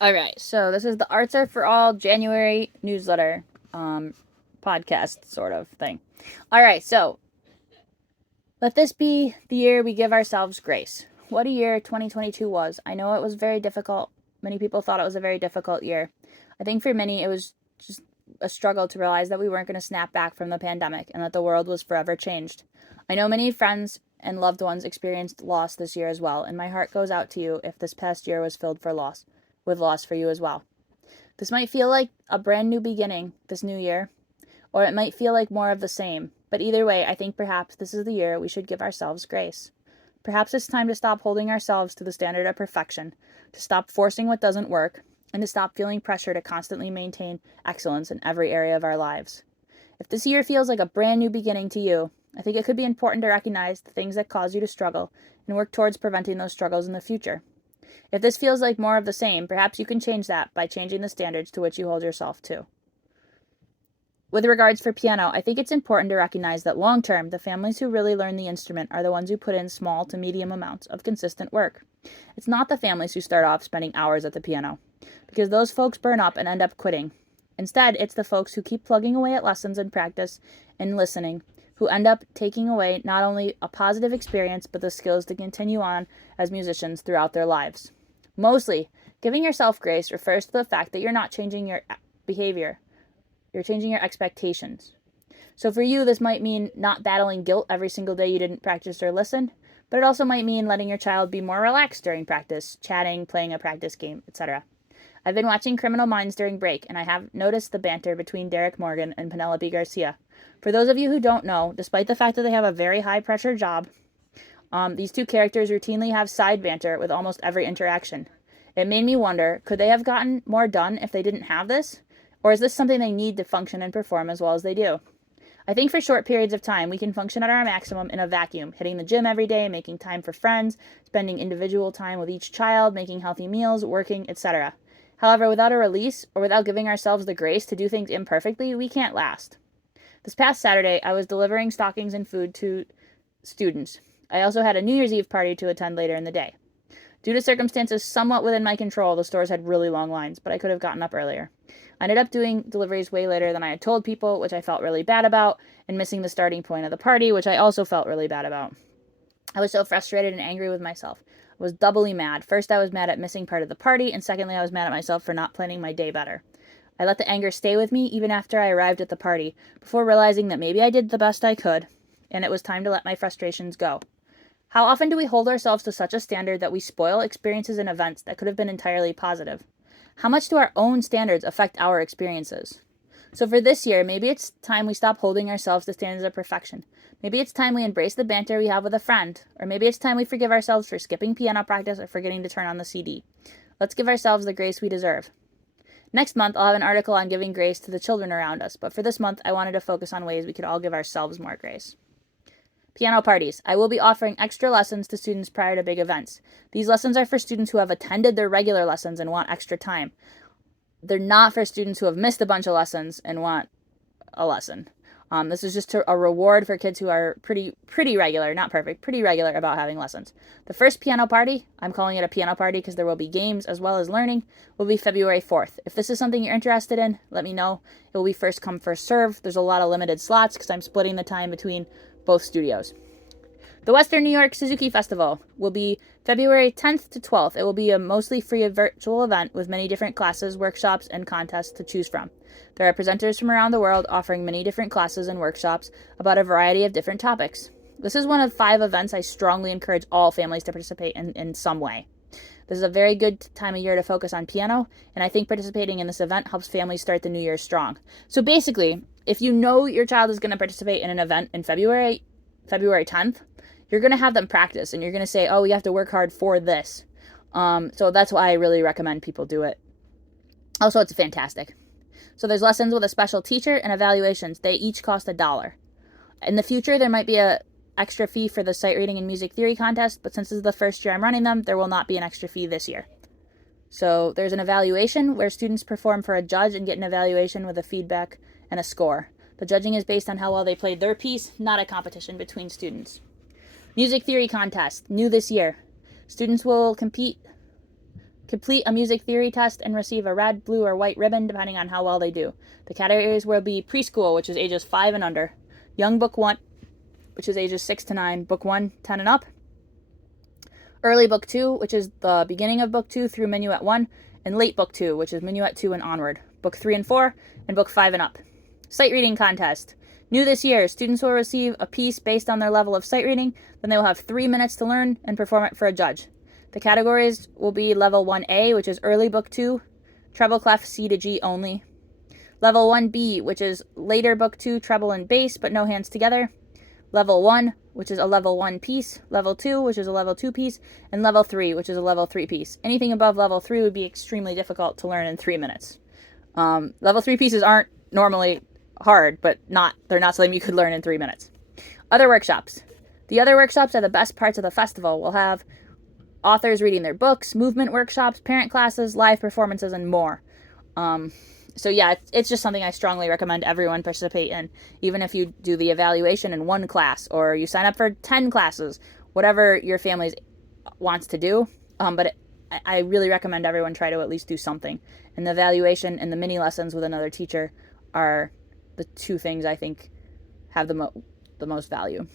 All right, so this is the Arts Are for All January newsletter podcast sort of thing. All right, so let this be the year we give ourselves grace. What a year 2022 was. I know it was very difficult. Many people thought it was a very difficult year. I think for many it was just a struggle to realize that we weren't going to snap back from the pandemic and that the world was forever changed. I know many friends and loved ones experienced loss this year as well, and my heart goes out to you if this past year was filled with loss for you as well. This might feel like a brand new beginning this new year, or it might feel like more of the same. But either way, I think perhaps this is the year we should give ourselves grace. Perhaps it's time to stop holding ourselves to the standard of perfection, to stop forcing what doesn't work, and to stop feeling pressure to constantly maintain excellence in every area of our lives. If this year feels like a brand new beginning to you, I think it could be important to recognize the things that cause you to struggle and work towards preventing those struggles in the future. If this feels like more of the same, perhaps you can change that by changing the standards to which you hold yourself to. With regards for piano, I think it's important to recognize that long term, the families who really learn the instrument are the ones who put in small to medium amounts of consistent work. It's not the families who start off spending hours at the piano, because those folks burn up and end up quitting. Instead, it's the folks who keep plugging away at lessons and practice and listening, who end up taking away not only a positive experience, but the skills to continue on as musicians throughout their lives. Mostly, giving yourself grace refers to the fact that you're not changing your behavior. You're changing your expectations. So for you, this might mean not battling guilt every single day you didn't practice or listen, but it also might mean letting your child be more relaxed during practice, chatting, playing a practice game, etc. I've been watching Criminal Minds during break, and I have noticed the banter between Derek Morgan and Penelope Garcia. For those of you who don't know, despite the fact that they have a very high-pressure job, these two characters routinely have side banter with almost every interaction. It made me wonder, could they have gotten more done if they didn't have this? Or is this something they need to function and perform as well as they do? I think for short periods of time, we can function at our maximum in a vacuum, hitting the gym every day, making time for friends, spending individual time with each child, making healthy meals, working, etc. However, without a release, or without giving ourselves the grace to do things imperfectly, we can't last. This past Saturday, I was delivering stockings and food to students. I also had a New Year's Eve party to attend later in the day. Due to circumstances somewhat within my control, the stores had really long lines, but I could have gotten up earlier. I ended up doing deliveries way later than I had told people, which I felt really bad about, and missing the starting point of the party, which I also felt really bad about. I was so frustrated and angry with myself. I was doubly mad. First, I was mad at missing part of the party, and secondly, I was mad at myself for not planning my day better. I let the anger stay with me even after I arrived at the party, before realizing that maybe I did the best I could, and it was time to let my frustrations go. How often do we hold ourselves to such a standard that we spoil experiences and events that could have been entirely positive? How much do our own standards affect our experiences? So for this year, maybe it's time we stop holding ourselves to standards of perfection. Maybe it's time we embrace the banter we have with a friend. Or maybe it's time we forgive ourselves for skipping piano practice or forgetting to turn on the CD. Let's give ourselves the grace we deserve. Next month, I'll have an article on giving grace to the children around us, but for this month, I wanted to focus on ways we could all give ourselves more grace. Piano parties. I will be offering extra lessons to students prior to big events. These lessons are for students who have attended their regular lessons and want extra time. They're not for students who have missed a bunch of lessons and want a lesson. This is just a reward for kids who are pretty regular, not perfect, pretty regular about having lessons. The first piano party, I'm calling it a piano party because there will be games as well as learning, will be February 4th. If this is something you're interested in, let me know. It will be first come, first serve. There's a lot of limited slots because I'm splitting the time between both studios. The Western New York Suzuki Festival will be February 10th to 12th. It will be a mostly free virtual event with many different classes, workshops, and contests to choose from. There are presenters from around the world offering many different classes and workshops about a variety of different topics. This is one of 5 events I strongly encourage all families to participate in some way. This is a very good time of year to focus on piano, and I think participating in this event helps families start the new year strong. So basically, if you know your child is going to participate in an event in February 10th, you're going to have them practice, and you're going to say, oh, we have to work hard for this. So that's why I really recommend people do it. Also, it's fantastic. So there's lessons with a special teacher and evaluations. They each cost $1. In the future, there might be a extra fee for the sight reading and music theory contest, but since this is the first year I'm running them, there will not be an extra fee this year. So there's an evaluation where students perform for a judge and get an evaluation with a feedback and a score. The judging is based on how well they played their piece, not a competition between students. Music theory contest, new this year. Students will compete Complete a music theory test and receive a red, blue, or white ribbon depending on how well they do. The categories will be preschool, which is ages 5 and under, young book 1, which is ages 6 to 9, book 1, 10 and up, early book 2, which is the beginning of book 2 through Minuet 1, and late book 2, which is Minuet 2 and onward, book 3 and 4, and book 5 and up. Sight reading contest. New this year, students will receive a piece based on their level of sight reading, then they will have 3 minutes to learn and perform it for a judge. The categories will be level 1A, which is early book 2, treble clef C to G only. Level 1B, which is later book 2, treble and bass, but no hands together. Level 1, which is a level 1 piece. Level 2, which is a level 2 piece. And level 3, which is a level 3 piece. Anything above level 3 would be extremely difficult to learn in 3 minutes. Level 3 pieces aren't normally hard, but they're not something you could learn in 3 minutes. Other workshops. The other workshops are the best parts of the festival. We'll have authors reading their books, movement workshops, parent classes, live performances, and more. So yeah, it's just something I strongly recommend everyone participate in, even if you do the evaluation in 1 class or you sign up for 10 classes, whatever your family wants to do. I really recommend everyone try to at least do something. And the evaluation and the mini lessons with another teacher are the 2 things I think have the most value.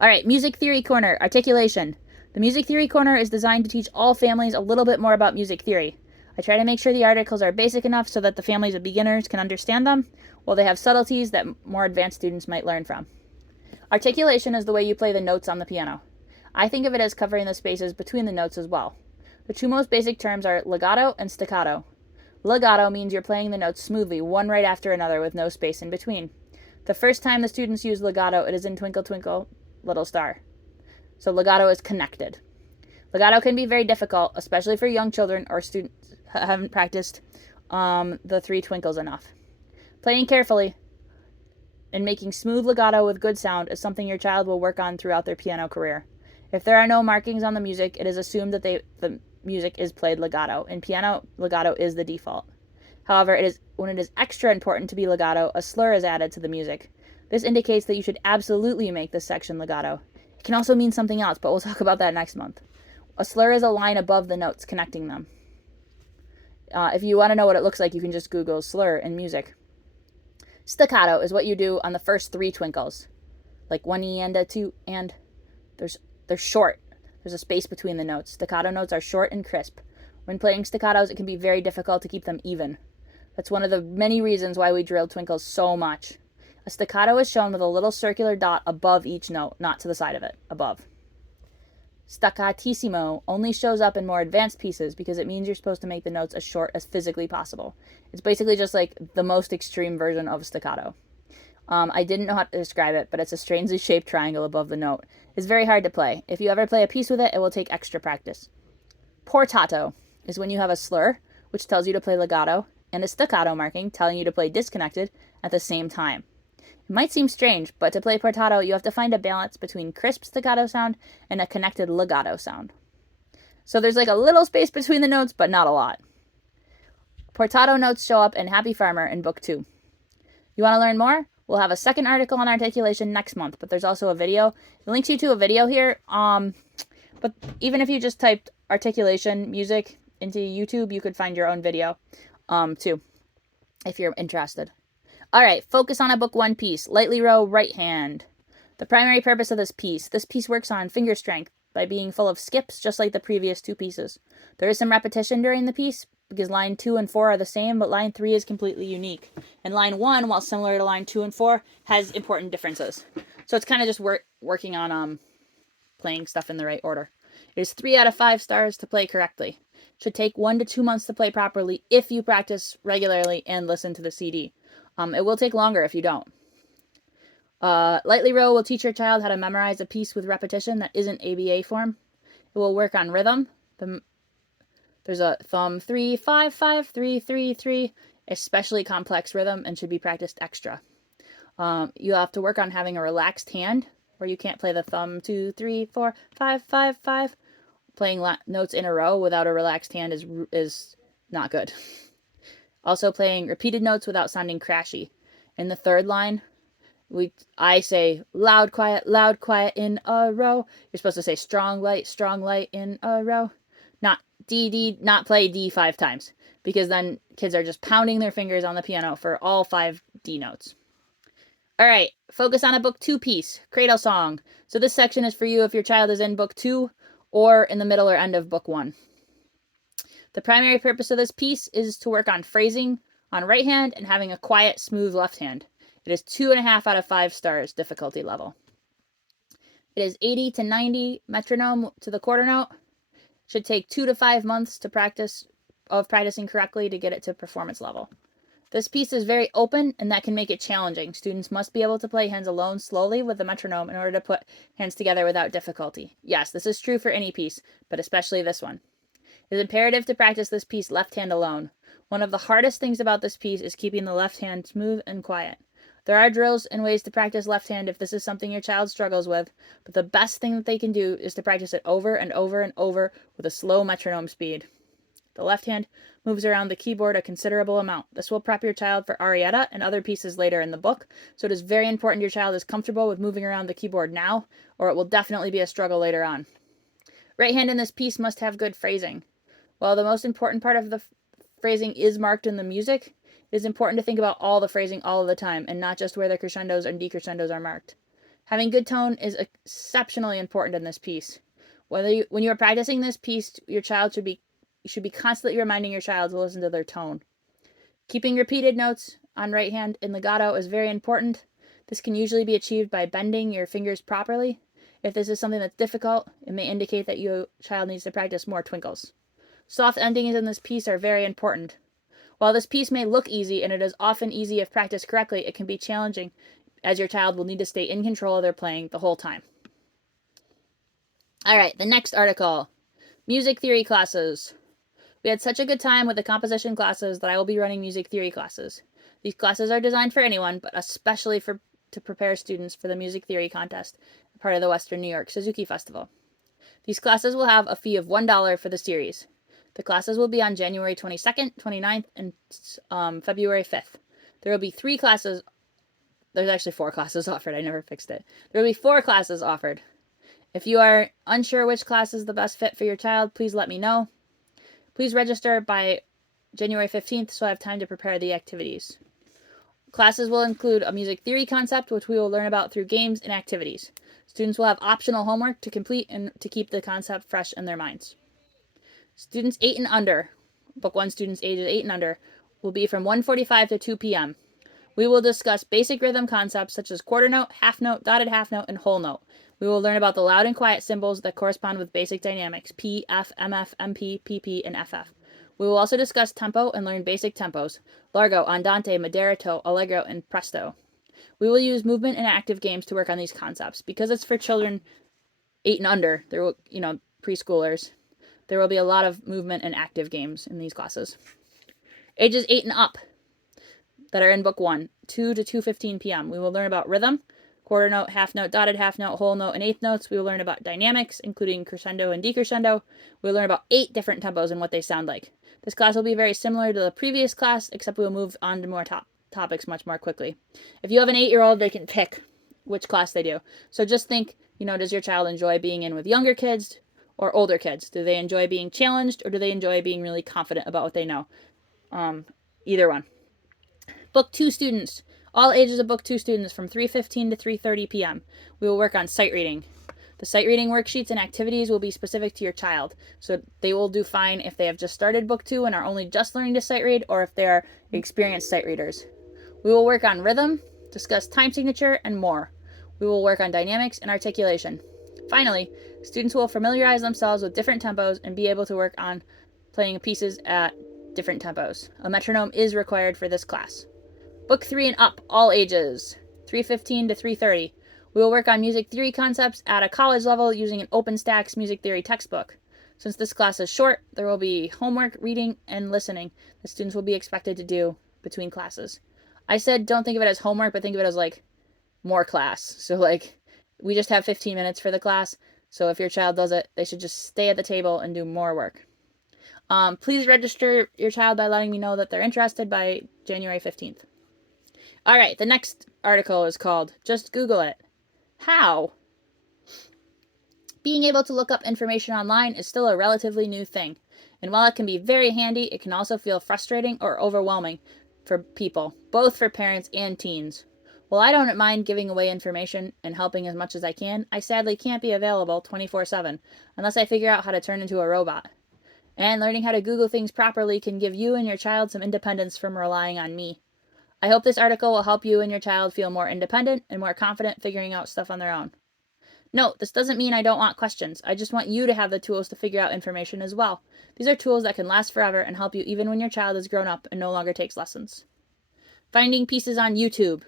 All right, Music Theory Corner, articulation. The Music Theory Corner is designed to teach all families a little bit more about music theory. I try to make sure the articles are basic enough so that the families of beginners can understand them, while they have subtleties that more advanced students might learn from. Articulation is the way you play the notes on the piano. I think of it as covering the spaces between the notes as well. The 2 most basic terms are legato and staccato. Legato means you're playing the notes smoothly, one right after another with no space in between. The first time the students use legato, it is in Twinkle Twinkle Little Star. So legato is connected. Legato can be very difficult, especially for young children or students who haven't practiced the 3 twinkles enough. Playing carefully and making smooth legato with good sound is something your child will work on throughout their piano career. If there are no markings on the music, it is assumed that the music is played legato. In piano, legato is the default. However, when it is extra important to be legato, a slur is added to the music. This indicates that you should absolutely make this section legato. It can also mean something else, but we'll talk about that next month. A slur is a line above the notes connecting them. If you want to know what it looks like, you can just Google slur in music. Staccato is what you do on the first 3 twinkles. Like 1 E and a 2 and. They're short. There's a space between the notes. Staccato notes are short and crisp. When playing staccatos, it can be very difficult to keep them even. That's one of the many reasons why we drill twinkles so much. A staccato is shown with a little circular dot above each note, not to the side of it, above. Staccatissimo only shows up in more advanced pieces because it means you're supposed to make the notes as short as physically possible. It's basically just like the most extreme version of staccato. I didn't know how to describe it, but it's a strangely shaped triangle above the note. It's very hard to play. If you ever play a piece with it, it will take extra practice. Portato is when you have a slur, which tells you to play legato, and a staccato marking telling you to play disconnected at the same time. It might seem strange, but to play portato, you have to find a balance between crisp staccato sound and a connected legato sound. So there's like a little space between the notes, but not a lot. Portato notes show up in Happy Farmer in Book 2. You want to learn more? We'll have a second article on articulation next month, but there's also a video. It links you to a video here. But even if you just typed articulation music into YouTube, you could find your own video too, if you're interested. All right, focus on a book 1 piece. Lightly row right hand. The primary purpose of this piece works on finger strength by being full of skips, just like the previous 2 pieces. There is some repetition during the piece because line 2 and 4 are the same, but line 3 is completely unique. And line 1, while similar to line 2 and 4, has important differences. So it's kind of just working on playing stuff in the right order. It is 3 out of 5 stars to play correctly. Should take 1 to 2 months to play properly if you practice regularly and listen to the CD. It will take longer if you don't. Lightly row will teach your child how to memorize a piece with repetition that isn't ABA form. It will work on rhythm. There's a thumb 3, 5, 5, 3, 3, 3, especially complex rhythm and should be practiced extra. You'll have to work on having a relaxed hand where you can't play the thumb 2, 3, 4, 5, 5, 5. Playing notes in a row without a relaxed hand is not good. Also playing repeated notes without sounding crashy. In the 3rd line, I say loud, quiet in a row. You're supposed to say strong, light in a row. Not D, D, not play D 5 times, because then kids are just pounding their fingers on the piano for all 5 D notes. All right, focus on a book 2 piece, Cradle Song. So this section is for you if your child is in book 2 or in the middle or end of book 1. The primary purpose of this piece is to work on phrasing on right hand and having a quiet, smooth left hand. It is 2.5 out of 5 stars difficulty level. It is 80 to 90 metronome to the quarter note. Should take 2 to 5 months to practicing correctly to get it to performance level. This piece is very open, and that can make it challenging. Students must be able to play hands alone slowly with the metronome in order to put hands together without difficulty. Yes, this is true for any piece, but especially this one. It is imperative to practice this piece left hand alone. One of the hardest things about this piece is keeping the left hand smooth and quiet. There are drills and ways to practice left hand if this is something your child struggles with, but the best thing that they can do is to practice it over and over and over with a slow metronome speed. The left hand moves around the keyboard a considerable amount. This will prep your child for arietta and other pieces later in the book, so it is very important your child is comfortable with moving around the keyboard now, or it will definitely be a struggle later on. Right hand in this piece must have good phrasing. While the most important part of the phrasing is marked in the music, it is important to think about all the phrasing all of the time, and not just where the crescendos and decrescendos are marked. Having good tone is exceptionally important in this piece. When you are practicing this piece, your child should be constantly reminding your child to listen to their tone. Keeping repeated notes on right hand in legato is very important. This can usually be achieved by bending your fingers properly. If this is something that's difficult, it may indicate that your child needs to practice more twinkles. Soft endings in this piece are very important. While this piece may look easy, and it is often easy if practiced correctly, it can be challenging, as your child will need to stay in control of their playing the whole time. All right, the next article, music theory classes. We had such a good time with the composition classes that I will be running music theory classes. These classes are designed for anyone, but especially to prepare students for the music theory contest, part of the Western New York Suzuki Festival. These classes will have a fee of $1 for the series. The classes will be on January 22nd, 29th, and February 5th. There will be 3 classes. There's actually 4 classes offered. I never fixed it. There will be 4 classes offered. If you are unsure which class is the best fit for your child, please let me know. Please register by January 15th so I have time to prepare the activities. Classes will include a music theory concept, which we will learn about through games and activities. Students will have optional homework to complete and to keep the concept fresh in their minds. Students 8 and under, Book 1 students ages 8 and under, will be from 1:45 to 2 p.m. We will discuss basic rhythm concepts such as quarter note, half note, dotted half note, and whole note. We will learn about the loud and quiet symbols that correspond with basic dynamics, P, F, MF, MP, PP, and FF. We will also discuss tempo and learn basic tempos, largo, andante, moderato, allegro, and presto. We will use movement and active games to work on these concepts. Because it's for children 8 and under, there will, preschoolers, there will be a lot of movement and active games in these classes. Ages 8 and up that are in Book 1, 2 to 2:15 p.m. We will learn about rhythm, quarter note, half note, dotted half note, whole note, and eighth notes. We will learn about dynamics, including crescendo and decrescendo. We will learn about 8 different tempos and what they sound like. This class will be very similar to the previous class, except we will move on to more topics much more quickly. If you have an 8-year-old, they can pick which class they do. So just think, does your child enjoy being in with younger kids or older kids? Do they enjoy being challenged, or do they enjoy being really confident about what they know? Either one. Book 2 students. All ages of Book 2 students from 3:15 to 3:30 p.m. We will work on sight reading. The sight reading worksheets and activities will be specific to your child, so they will do fine if they have just started Book 2 and are only just learning to sight read, or if they are experienced sight readers. We will work on rhythm, discuss time signature, and more. We will work on dynamics and articulation. Finally, students will familiarize themselves with different tempos and be able to work on playing pieces at different tempos. A metronome is required for this class. Book 3 and up, all ages, 3:15 to 3:30. We will work on music theory concepts at a college level using an OpenStax music theory textbook. Since this class is short, there will be homework, reading, and listening that students will be expected to do between classes. I said don't think of it as homework, but think of it as more class. So we just have 15 minutes for the class. So if your child does it, they should just stay at the table and do more work. Please register your child by letting me know that they're interested by January 15th. All right, the next article is called Just Google It. How? Being able to look up information online is still a relatively new thing. And while it can be very handy, it can also feel frustrating or overwhelming for people, both for parents and teens. While I don't mind giving away information and helping as much as I can, I sadly can't be available 24/7 unless I figure out how to turn into a robot. And learning how to Google things properly can give you and your child some independence from relying on me. I hope this article will help you and your child feel more independent and more confident figuring out stuff on their own. Note, this doesn't mean I don't want questions. I just want you to have the tools to figure out information as well. These are tools that can last forever and help you even when your child is grown up and no longer takes lessons. Finding pieces on YouTube.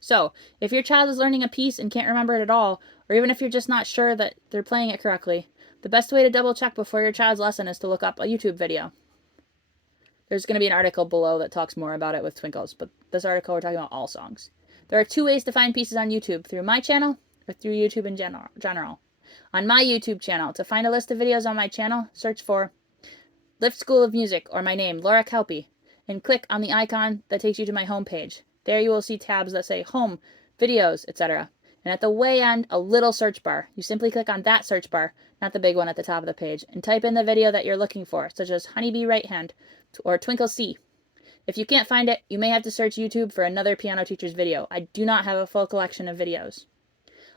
So, if your child is learning a piece and can't remember it at all, or even if you're just not sure that they're playing it correctly, the best way to double check before your child's lesson is to look up a YouTube video. There's going to be an article below that talks more about it with Twinkles, but this article we're talking about all songs. There are 2 ways to find pieces on YouTube, through my channel or through YouTube in general. On my YouTube channel, to find a list of videos on my channel, search for Lift School of Music or my name, Laura Kelpie, and click on the icon that takes you to my homepage. There you will see tabs that say Home, Videos, etc. And at the way end, a little search bar. You simply click on that search bar, not the big one at the top of the page, and type in the video that you're looking for, such as Honeybee Right Hand or Twinkle C. If you can't find it, you may have to search YouTube for another piano teacher's video. I do not have a full collection of videos.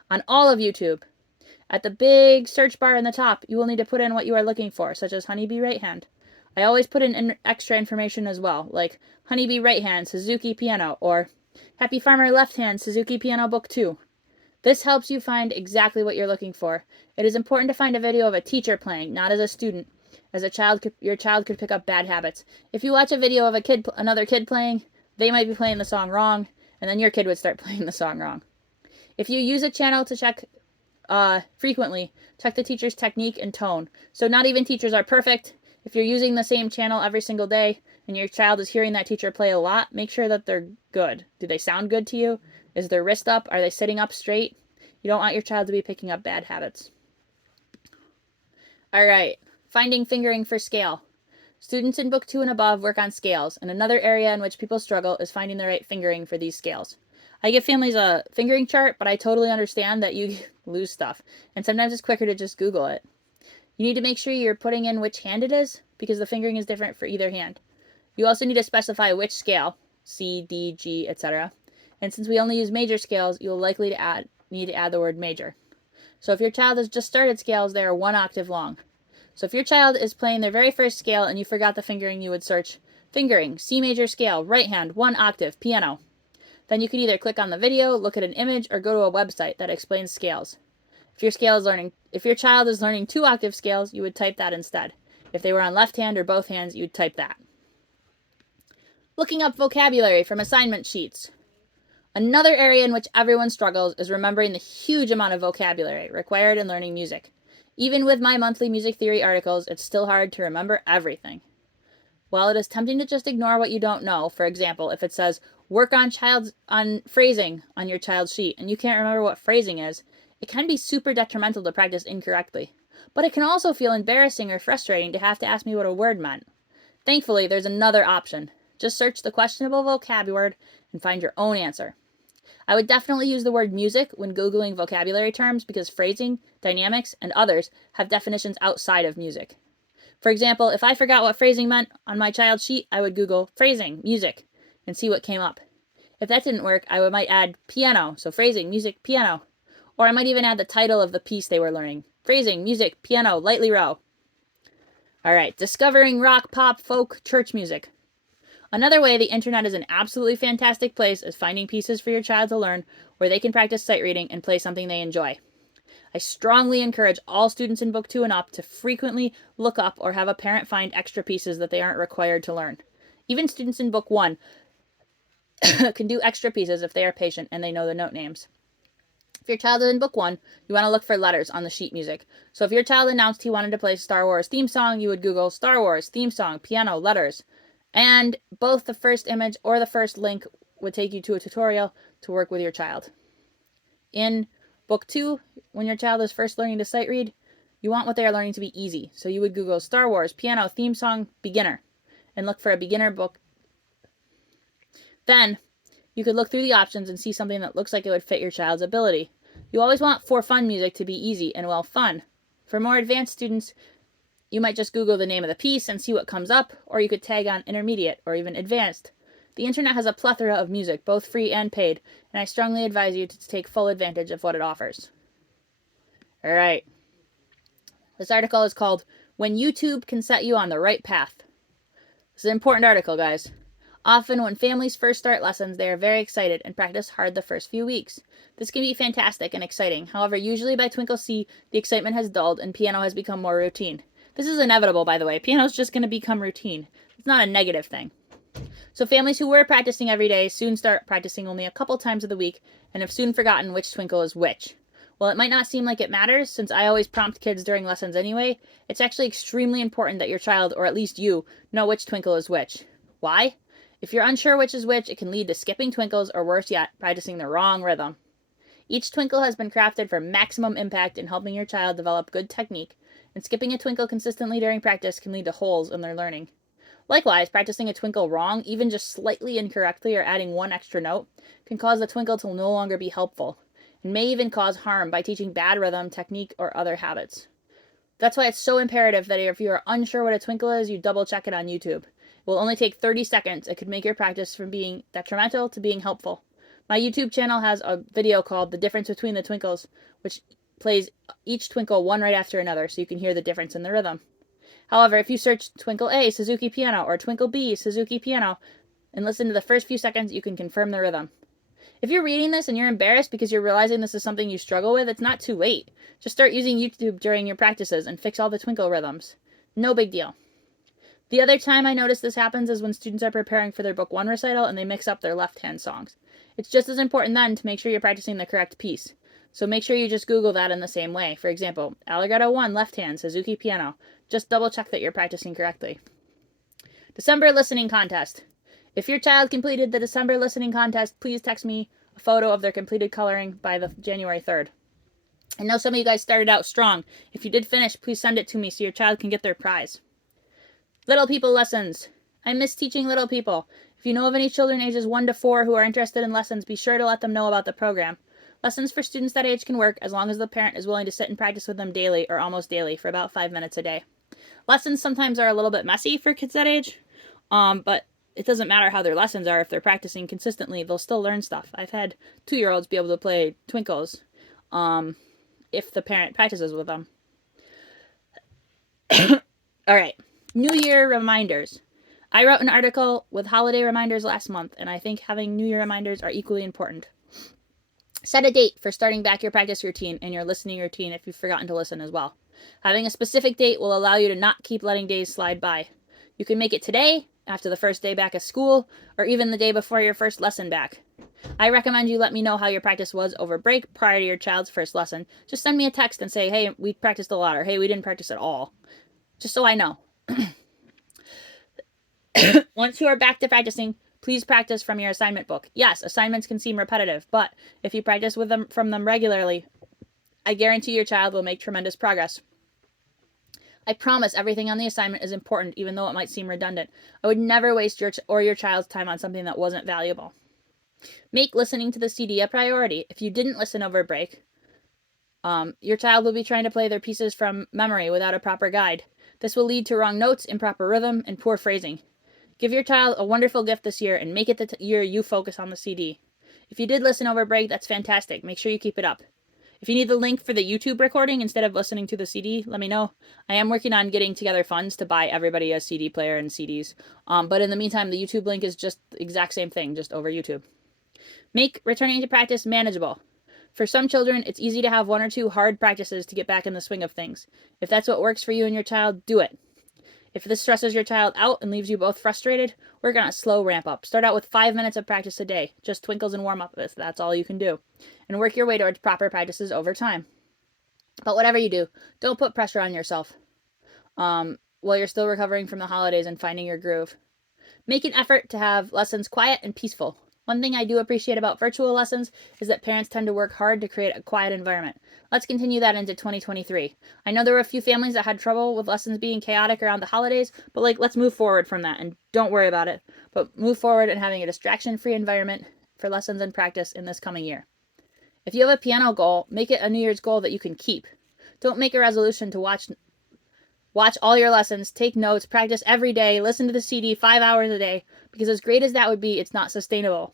On all of YouTube, at the big search bar in the top, you will need to put in what you are looking for, such as Honeybee Right Hand. I always put in extra information as well, like Honeybee Right Hand, Suzuki Piano, or Happy Farmer Left Hand, Suzuki Piano Book 2. This helps you find exactly what you're looking for. It is important to find a video of a teacher playing, not as a student, as your child could pick up bad habits. If you watch a video of another kid playing, they might be playing the song wrong, and then your kid would start playing the song wrong. If you use a channel to check frequently, check the teacher's technique and tone. So not even teachers are perfect. If you're using the same channel every single day and your child is hearing that teacher play a lot, make sure that they're good. Do they sound good to you? Is their wrist up? Are they sitting up straight? You don't want your child to be picking up bad habits. All right, finding fingering for scale. Students in Book 2 and above work on scales, and another area in which people struggle is finding the right fingering for these scales. I give families a fingering chart, but I totally understand that you lose stuff, and sometimes it's quicker to just Google it. You need to make sure you're putting in which hand it is, because the fingering is different for either hand. You also need to specify which scale, C, D, G, etc. And since we only use major scales, you'll likely need to add the word major. So if your child has just started scales, they are 1 octave long. So if your child is playing their very first scale and you forgot the fingering, you would search fingering, C major scale, right hand, 1 octave, piano. Then you could either click on the video, look at an image, or go to a website that explains scales. If your child is learning 2 octave scales, you would type that instead. If they were on left hand or both hands, you would type that. Looking up vocabulary from assignment sheets. Another area in which everyone struggles is remembering the huge amount of vocabulary required in learning music. Even with my monthly music theory articles, it's still hard to remember everything. While it is tempting to just ignore what you don't know, for example, if it says, work on phrasing on your child's sheet, and you can't remember what phrasing is, it can be super detrimental to practice incorrectly. But it can also feel embarrassing or frustrating to have to ask me what a word meant. Thankfully, there's another option. Just search the questionable vocab word and find your own answer. I would definitely use the word music when Googling vocabulary terms because phrasing, dynamics, and others have definitions outside of music. For example, if I forgot what phrasing meant on my child's sheet, I would Google phrasing, music, and see what came up. If that didn't work, I might add piano, so phrasing, music, piano. Or I might even add the title of the piece they were learning. Phrasing, music, piano, lightly row. All right, discovering rock, pop, folk, church music. Another way the internet is an absolutely fantastic place is finding pieces for your child to learn where they can practice sight reading and play something they enjoy. I strongly encourage all students in Book 2 and up to frequently look up or have a parent find extra pieces that they aren't required to learn. Even students in Book 1 can do extra pieces if they are patient and they know the note names. If your child is in Book 1, you want to look for letters on the sheet music. So if your child announced he wanted to play Star Wars theme song, you would Google Star Wars theme song, piano, letters. And both the first image or the first link would take you to a tutorial to work with your child. In Book 2, when your child is first learning to sight read, you want what they are learning to be easy. So you would Google Star Wars piano theme song beginner and look for a beginner book. Then you could look through the options and see something that looks like it would fit your child's ability. You always want for fun music to be easy and well fun. For more advanced students, You might just Google the name of the piece and see what comes up, or you could tag on intermediate or even advanced. The internet has a plethora of music, both free and paid, and I strongly advise you to take full advantage of what it offers. All right. This article is called When YouTube Can Set You on the Right Path. This is an important article, guys. Often when families first start lessons, they are very excited and practice hard the first few weeks. This can be fantastic and exciting. However, usually by Twinkle C, the excitement has dulled and piano has become more routine. This is inevitable, by the way. Piano is just going to become routine. It's not a negative thing. So families who were practicing every day soon start practicing only a couple times of the week and have soon forgotten which twinkle is which. While it might not seem like it matters, since I always prompt kids during lessons anyway, it's actually extremely important that your child, or at least you, know which twinkle is which. Why? If you're unsure which is which, it can lead to skipping twinkles or worse yet, practicing the wrong rhythm. Each twinkle has been crafted for maximum impact in helping your child develop good technique, and skipping a twinkle consistently during practice can lead to holes in their learning. Likewise, practicing a twinkle wrong, even just slightly incorrectly or adding one extra note, can cause the twinkle to no longer be helpful, and may even cause harm by teaching bad rhythm, technique, or other habits. That's why it's so imperative that if you are unsure what a twinkle is, you double check it on YouTube. It will only take 30 seconds. It could make your practice from being detrimental to being helpful. My YouTube channel has a video called The Difference Between the Twinkles, which plays each twinkle one right after another so you can hear the difference in the rhythm. However, if you search Twinkle A, Suzuki Piano, or Twinkle B, Suzuki Piano, and listen to the first few seconds, you can confirm the rhythm. If you're reading this and you're embarrassed because you're realizing this is something you struggle with, it's not too late. Just start using YouTube during your practices and fix all the twinkle rhythms. No big deal. The other time I notice this happens is when students are preparing for their Book 1 recital and they mix up their left-hand songs. It's just as important then to make sure you're practicing the correct piece. So make sure you just Google that in the same way. For example, Allegretto 1, left hand, Suzuki Piano. Just double check that you're practicing correctly. December listening contest. If your child completed the December listening contest, please text me a photo of their completed coloring by the January 3rd. I know some of you guys started out strong. If you did finish, please send it to me so your child can get their prize. Little people lessons. I miss teaching little people. If you know of any children ages 1 to 4 who are interested in lessons, be sure to let them know about the program. Lessons for students that age can work as long as the parent is willing to sit and practice with them daily or almost daily for about 5 minutes a day. Lessons sometimes are a little bit messy for kids that age, but it doesn't matter how their lessons are. If they're practicing consistently, they'll still learn stuff. I've had 2-year-olds be able to play twinkles if the parent practices with them. All right. New Year reminders. I wrote an article with holiday reminders last month, and I think having New Year reminders are equally important. Set a date for starting back your practice routine and your listening routine if you've forgotten to listen as well. Having a specific date will allow you to not keep letting days slide by. You can make it today, after the first day back at school, or even the day before your first lesson back. I recommend you let me know how your practice was over break prior to your child's first lesson. Just send me a text and say, hey, we practiced a lot, or hey, we didn't practice at all. Just so I know. Once you are back to practicing, please practice from your assignment book. Yes, assignments can seem repetitive, but if you practice with them from them regularly, I guarantee your child will make tremendous progress. I promise everything on the assignment is important, even though it might seem redundant. I would never waste your your child's time on something that wasn't valuable. Make listening to the CD a priority. If you didn't listen over break, your child will be trying to play their pieces from memory without a proper guide. This will lead to wrong notes, improper rhythm, and poor phrasing. Give your child a wonderful gift this year and make it the year you focus on the CD. If you did listen over break, that's fantastic. Make sure you keep it up. If you need the link for the YouTube recording instead of listening to the CD, let me know. I am working on getting together funds to buy everybody a CD player and CDs. But in the meantime, the YouTube link is just the exact same thing, just over YouTube. Make returning to practice manageable. For some children, it's easy to have 1 or 2 hard practices to get back in the swing of things. If that's what works for you and your child, do it. If this stresses your child out and leaves you both frustrated, work on a slow ramp up. Start out with 5 minutes of practice a day, just twinkles and warm up if that's all you can do, and work your way towards proper practices over time. But whatever you do, don't put pressure on yourself while you're still recovering from the holidays and finding your groove. Make an effort to have lessons quiet and peaceful. One thing I do appreciate about virtual lessons is that parents tend to work hard to create a quiet environment. Let's continue that into 2023. I know there were a few families that had trouble with lessons being chaotic around the holidays, but let's move forward from that and don't worry about it, but move forward and having a distraction-free environment for lessons and practice in this coming year. If you have a piano goal, make it a New Year's goal that you can keep. Don't make a resolution to watch Watch all your lessons, take notes, practice every day, listen to the CD 5 hours a day, because as great as that would be, it's not sustainable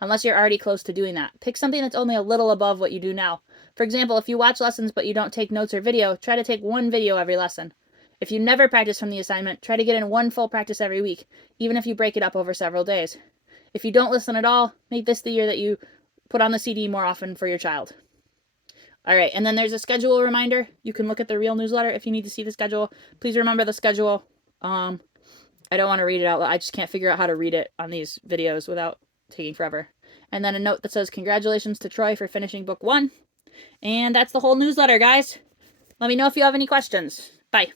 unless you're already close to doing that. Pick something that's only a little above what you do now. For example, if you watch lessons but you don't take notes or video, try to take one video every lesson. If you never practice from the assignment, try to get in one full practice every week, even if you break it up over several days. If you don't listen at all, make this the year that you put on the CD more often for your child. All right, and then there's a schedule reminder. You can look at the real newsletter if you need to see the schedule. Please remember the schedule. I don't want to read it out loud. I just can't figure out how to read it on these videos without taking forever. And then a note that says, congratulations to Troy for finishing book 1. And that's the whole newsletter, guys. Let me know if you have any questions. Bye.